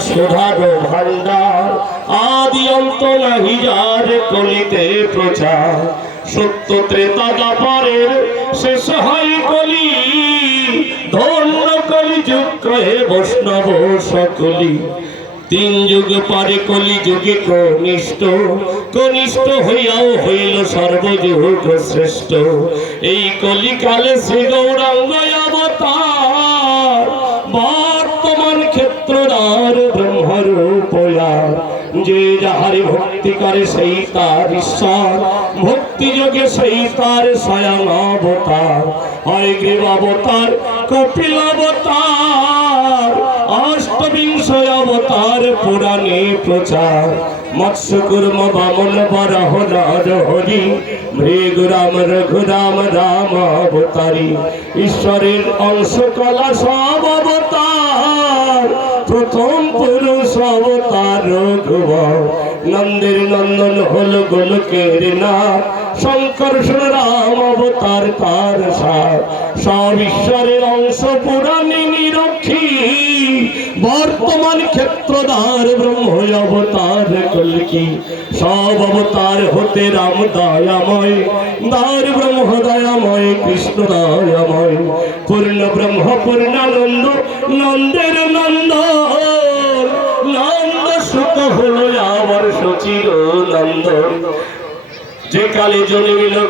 সোধার ভান্ডার কলিতে সত্য শেষ কলি বৈষ্ণব সকলি। তিন যুগ পরে কলি যুগে কনিষ্ঠ কনিষ্ঠ হইয়াও হইল সর্বযুগ শ্রেষ্ঠ। এই কলিকালে শ্রী গৌরাঙ্গ ব্রহ্মরূপয়ার যে যাহারে ভক্তি করে সেই তার ঈশ্বর। ভক্তি যোগে সেই তার স্বয়ং অবতার হয় গ্রীব অবতার কপিল অবতার, অষ্টবিংশ অবতার, পুরাণে প্রচার। মৎস্য কুর্ম বামন বরহ নর হরি। মৃগুরাম রঘুরাম, রাম অবতারী। ঈশ্বরের অংশ কলা সব অবতার। পুরুষ অবতার রঘুব নন্দের নন্দন হল গোলকের না শঙ্কর রাম অবতার তার সব ঈশ্বরের অংশ পুরাণে নিরক্ষী। বর্তমান ক্ষেত্রদার ব্রহ্ম অবতার কলকি। সব অবতার হতে রাম দয়াময়। দার ব্রহ্ম দয়াময়, কৃষ্ণ দয়াময়। পূর্ণ ব্রহ্ম, পূর্ণানন্দ, নন্দের নন্দ। হলো আমার সচির নন্দ যে কালে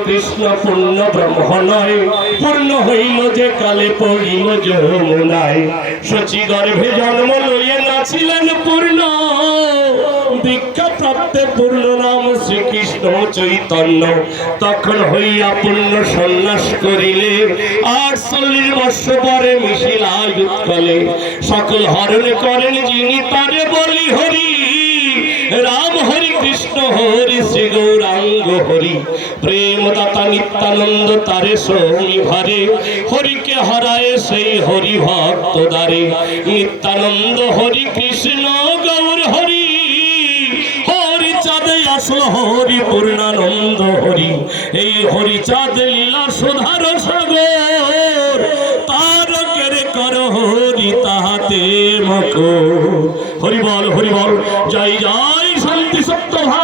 কৃষ্ণ, পূর্ণ ব্রহ্ম নয়। পূর্ণ হইল যে কালে পড়িল যমুনায়। গর্ভে জন্ম পূর্ণ। দীক্ষা প্রাপ্তে পূর্ণ নাম শ্রীকৃষ্ণ চৈতন্য। তখন হইয়া পূর্ণ সন্ন্যাস করিলে আটচল্লিশ বর্ষ পরে সকল হরণ করেন যিনি তারে বলি হরি। রাম হরি কৃষ্ণ, হরি শ্রী গৌরাঙ্গ হরি। প্রেম দাতা নিত্যানন্দ তারে সৌমি ভারে। হরিকে হরায় সেই হরি ভক্ত দ্বারে। নিত্যানন্দ হরি কৃষ্ণ, গৌর হরি। হরি চাঁদে আসলো হরি, পূর্ণানন্দ হরি। এই হরি চাঁদ লীলা সুধার সাগর তারকের কর হরি তাহাতে মকো হরি বল হরি বল। জয় জয়। সত্য ভাব